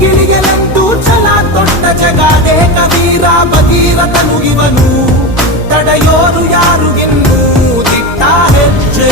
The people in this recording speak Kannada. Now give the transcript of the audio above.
ಬದಿಗಿಳಿಯಲೆಂದು ಛಲ ತೊಟ್ಟ ಜಗಾದೆ ಕಬೀರ ಭಗೀರಥನು ಇವನು, ತಡೆಯೋರು ಯಾರು ಇನ್ನೂ ದಿಟ್ಟ ಹೆಜ್ಜೆ.